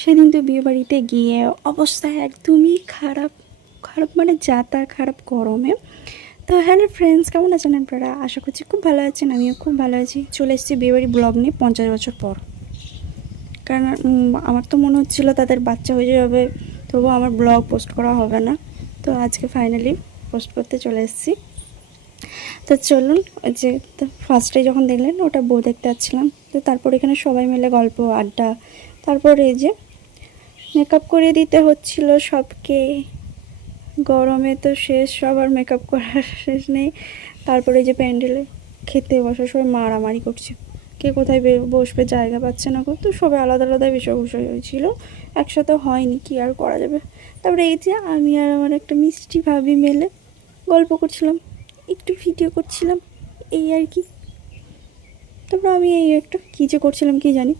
সেদিন তো বিয়েবাড়িতে গিয়ে অবস্থা একদমই খারাপ, খারাপ মানে যা তা খারাপ গরমে। তো হ্যালো ফ্রেন্ডস, কেমন আছেন আপনারা? আশা করছি খুব ভালো আছেন, আমিও খুব ভালো আছি। চলে এসেছি বিয়েবাড়ি ব্লগ নিয়ে 50 বছর পর। কারণ আমার তো মনে হচ্ছিলো তাদের বাচ্চা হয়ে যাবে, তবুও আমার ব্লগ পোস্ট করা হবে না। তো আজকে ফাইনালি পোস্ট করতে চলে এসেছি। তো চলুন, ওই যে ফার্স্টে যখন দেখলেন ওটা বউ দেখতে যাচ্ছিলাম। তো তারপর এখানে সবাই মিলে গল্প আড্ডা, তারপর এই যে মেকআপ করিয়ে দিতে হচ্ছিল সবকে। গরমে তো শেষ, সবার মেকআপ করার শেষ নেই। তারপরে যে প্যান্ডেলে খেতে বসার সবাই মারামারি করছে, কে কোথায় বসবে, জায়গা পাচ্ছে না। তো সবাই আলাদা আলাদা বিষয় হয়েছিল, একসাথে হয়নি, কি আর করা যাবে। তারপরে এই যে আমি আর আমার একটা মিষ্টি ভাবি মেলে গল্প করছিলাম, একটু ভিডিও করছিলাম, এই আর কি। তারপর আমি এই একটা কী যে করছিলাম কি জানি।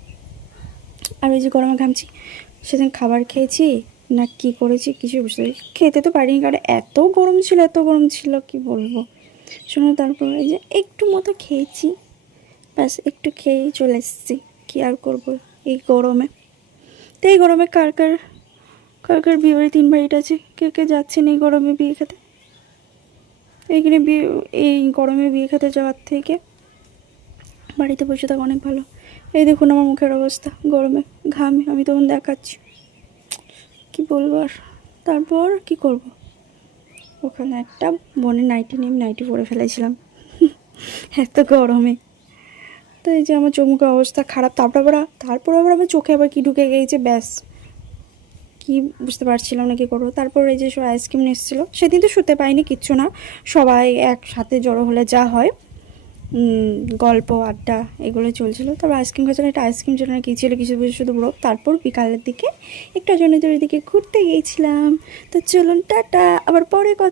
আর ওই যে গরমে ঘামছি, সেদিন খাবার খেয়েছি না কি করেছি কিছু বুঝতে পারি, খেতে তো পারিনি কারণ এত গরম ছিল, এত গরম ছিল কি বলবো। শোনো, তারপর এই যে একটু মতো খেয়েছি, ব্যাস একটু খেয়েই চলে এসেছি, কী আর করবো এই গরমে। তো এই গরমে কার কার কার কার বিয়ে বাড়ি 3 বাড়িটা আছে, কে কে যাচ্ছেন এই গরমে বিয়ে খেতে? এইখানে বিয়ে, এই গরমে বিয়ে খেতে যাওয়ার থেকে বাড়িতে বসে থাকা অনেক ভালো। এই দেখুন আমার মুখের অবস্থা, গরমে ঘামে আমি তখন দেখাচ্ছি, কি বলবো আর। তারপর কি করব, ওখানে একটা বোনের নাইটি নিয়ে নাইটি পরে ফেলেছিলাম এত গরমে। তো এই যে আমার চোখের অবস্থা খারাপ। তারপর আবার আমার চোখে আবার কি ঢুকে গিয়েছে, ব্যাস কি বুঝতে পারছিলাম না কী করবো। তারপর এই যে সব আইসক্রিম নিয়ে এসেছিলো, সেদিন তো শুতে পাইনি কিচ্ছু না, সবাই একসাথে জড়ো হলে যা হয় গল্প আড্ডা এগুলো চলছিল। তারপর আইসক্রিম খাচ্ছিলাম, একটা আইসক্রিম ছিল না কী ছিল কিছু বুঝে শুধু বড়। তারপর বিকালের দিকে একটু জনতরের দিকে ঘুরতে গিয়েছিলাম। তো চলুন টাটা, আবার পরে কথা।